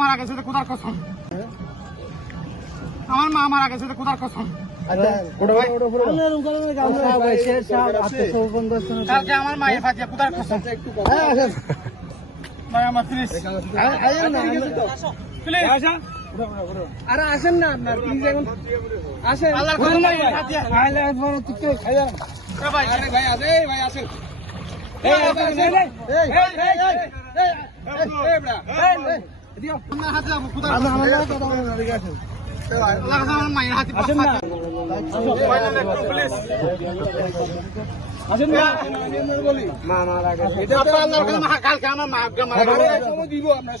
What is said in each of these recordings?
মারা গেছে খোদার কসম, আমার মা মারা গেছে খোদার কসম। কালকে আমার মায়ের ফাটিয়া খোদার কসম ভাই, আমার প্লিজ আরে আসেন না আপনার প্লিজ, এখন আসেন। আল্লাহর কসম ভাই ফাটিয়া ভাই আসে, ভাই আসেন। হাতে যাবো খোদার কসম। আল্লাহর কসম আমার মায়ের হাতে আসেন না, প্লিজ আসেন না, বলি আল্লাহর কসম কালকে আমার মা মারা গেছে দিব আপনার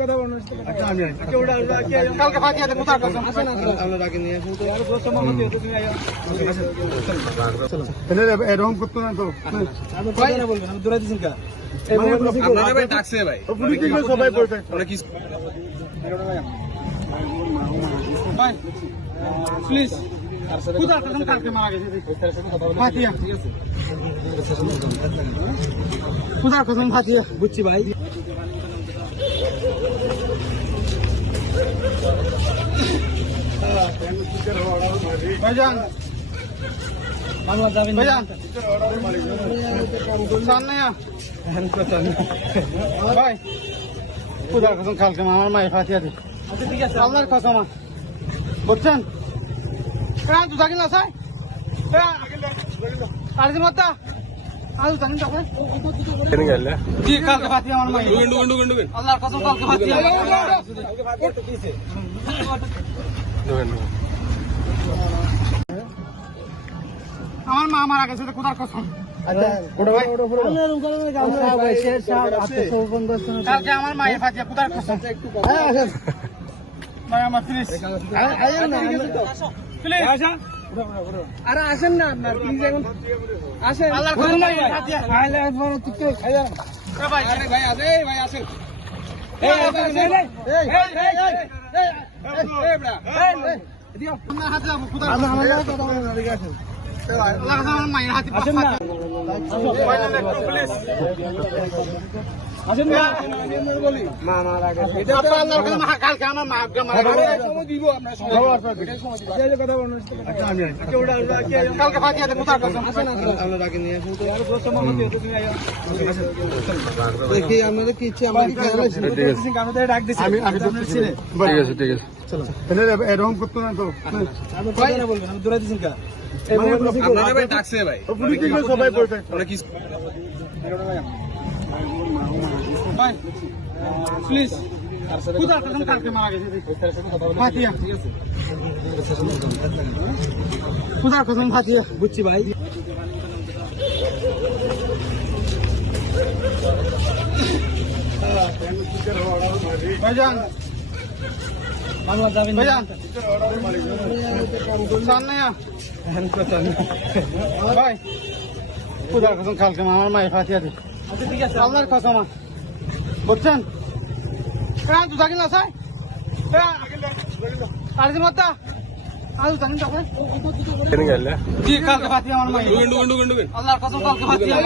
কথা বলুন। কালকে ফাটিয়া দে খোদার কসম। এরকম করতো না তো দূরে দিচ্ছেন কা ডাকছে ভাই সবাই বলছে ভাই প্লিজ খোদার কসম কালকে মারা গেছে ফাটিয়া, খোদার কসম ফাটিয়া। বুঝছি ভাই, ভাইজান বাংলা যাবেন ভাইজান সামনে ভাই খোদার কসম কালকে আমার মায়ের ফাটিয়া দে। ঠিক আছে, আল্লাহর কসম বুঝছেন তুই থাকিল না সাই আর মত আলু থাকিল তখন কি কালকে ফাটিয়া আমার মায়ের আল্লাহর কসম কালকে ফাটিয়া আমার মা মারা গেছে খোদার কসম। কালকে আমার মায়ের ফাটিয়া খোদার কসম ভাই, আমার প্লিজ আরে আসেন না আপনার প্লিজ, এখন আসেন। আল্লাহর কসম ভাই ফাটিয়া ভাই আসে, ভাই আসেন। হাতে যাবো খোদার কসম। আল্লাহর কসম আমার মায়ের হাতে আসেন না, প্লিজ আসেন না, বলি আল্লাহর কসম কালকে আমার মা মারা গেছে দিব আপনার কথা বলুন। কালকে ফাটিয়া দে খোদার কসম। দেখি আমাদের কি ইচ্ছে, আমাদের ডাক দিচ্ছি। ঠিক আছে ঠিক আছে এরকম করতো না তো বলবেন, দূরে দিচ্ছেন কা ডাকছে ভাই সবাই বলছে ভাই প্লিজ খোদার কসম কালকে মারা গেছে ফাটিয়া, খোদার কসম ফাটিয়া। বুঝছি ভাই, ভাইজান বাংলা যাবেন ভাইজান সামনে ভাই খোদার কসম কালকে আমার মায়ের ফাটিয়া দে। ঠিক আছে, আল্লাহর কসম বুঝছেন তুই থাকিল না সাই আর মত আলু থাকিল তখন কি কালকে ফাটিয়া আমার মায়ের আল্লাহর কসম কালকে ফাটিয়া